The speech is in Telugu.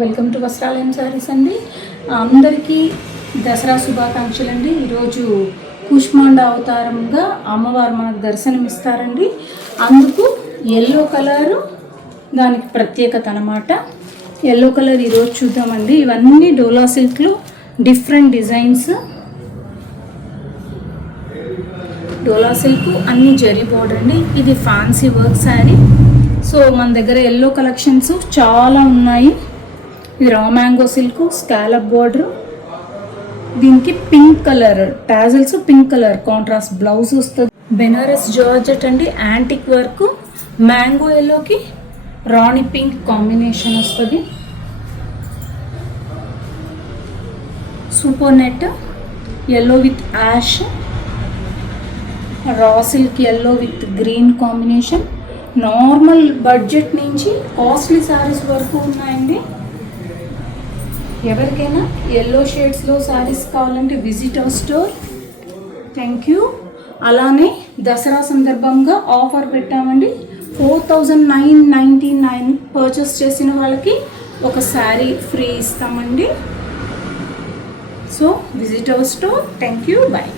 వెల్కమ్ టు వస్త్రాలయం సారీస్ అండి. అందరికీ దసరా శుభాకాంక్షలు అండి. ఈరోజు కూష్మాండ అవతారంగా అమ్మవారు మనకు దర్శనం ఇస్తారండి. అందుకు ఎల్లో కలరు దానికి ప్రత్యేకత అన్నమాట. ఎల్లో కలర్ ఈరోజు చూద్దామండి. ఇవన్నీ డోలా సిల్క్లో డిఫరెంట్ డిజైన్స్. డోలా సిల్క్ అన్ని జరీ బోర్డర్ అండి. ఇది ఫ్యాన్సీ వర్క్ శారీ. సో మన దగ్గర ఎల్లో కలెక్షన్స్ చాలా ఉన్నాయి. ఇది raw mango silk scallop border, దీనికి pink colour tassels, pink colour contrast blouse వస్తుంది. బెనారస్ జార్జెట్ అండి, యాంటిక్ వర్క్, మ్యాంగో ఎల్లోకి రాణి పింక్ కాంబినేషన్ వస్తుంది. Super net yellow with ash, raw silk yellow with green combination. Normal budget నుంచి కాస్ట్లీ శారీస్ వరకు ఉన్నాయండి. ఎవరికైనా ఎల్లో షేడ్స్లో శారీస్ కావాలంటే visit our store. Thank you. అలానే దసరా సందర్భంగా ఆఫర్ పెట్టామండి. 4999 పర్చేస్ చేసిన వాళ్ళకి ఒక శారీ ఫ్రీ ఇస్తామండి. So visit our store. Thank you. Bye.